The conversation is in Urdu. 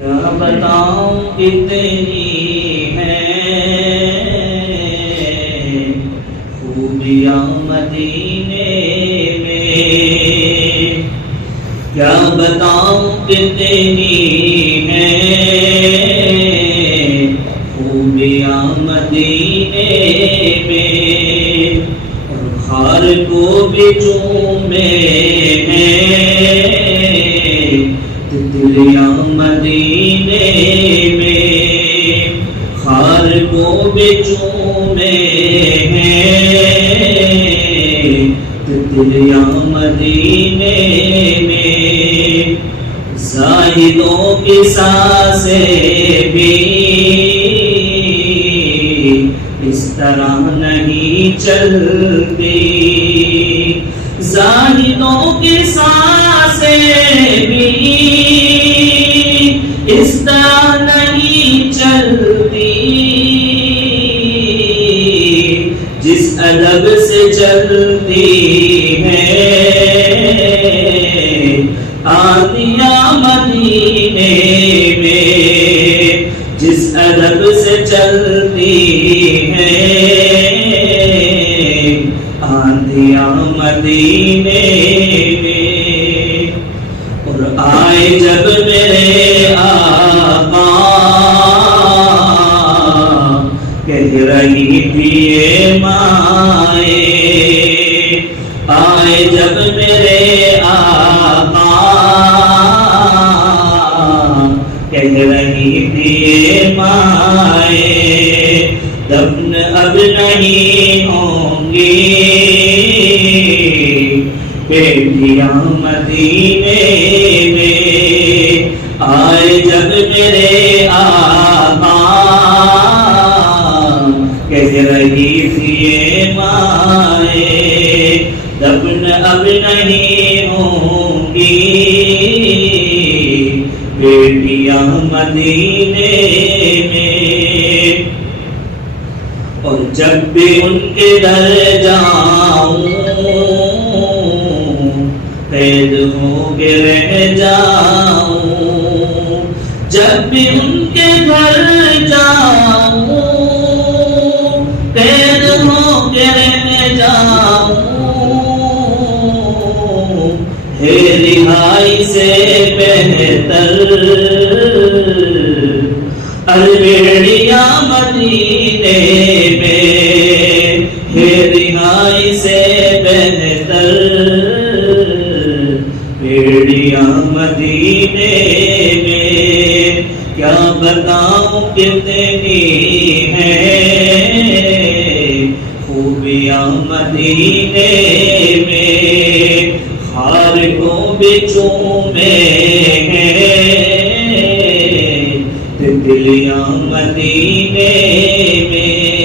کیا بتاؤں کتنی ہیں خوبیاں مدینے میں، کیا بتاؤں کتنی ہیں خوبیاں مدینے میں، اور خار کو بھی چومے ہیں تتلیاں مدینے میں، خار کو بھی چومے ہیں تتلیاں مدینے میں، زاہدوں کی سانسیں بھی اس طرح نہیں چلتی، زاہدوں کی سانسیں بھی اس طرح نہیں چلتی، جس ادب سے چلتی ہے آندیاں مدینے میں، جس ادب سے چلتی ہے آندیاں مدینے میں، اور آئے جب میرے آقا کہہ رہی تھی اے مائے، آئے جب میرے آقا کہہ رہی تھی اے مائے، دفن اب نہیں ہوں گی بیٹیاں مدینے میں، آئے جب میرے آقا کہہ رہی تھی اے مائے، دفن اب نہیں ہوں گی بیٹیاں مدینے میں، اور جب بھی ان کے در جاؤں قید ہو کے رہ جاؤں، جب بھی ان کے گھر جاؤں قید ہو کے رہ جاؤں، ہے رہائی سے بہتر البیڑیاں مدینے میں، ہے رہائی سے بہتر بیڑیاں مدینے میں، کیا بتاؤں کتنی ہیں خوبیاں مدینے میں، خار کو بھی چومے ہیں تتلیاں مدینے میں۔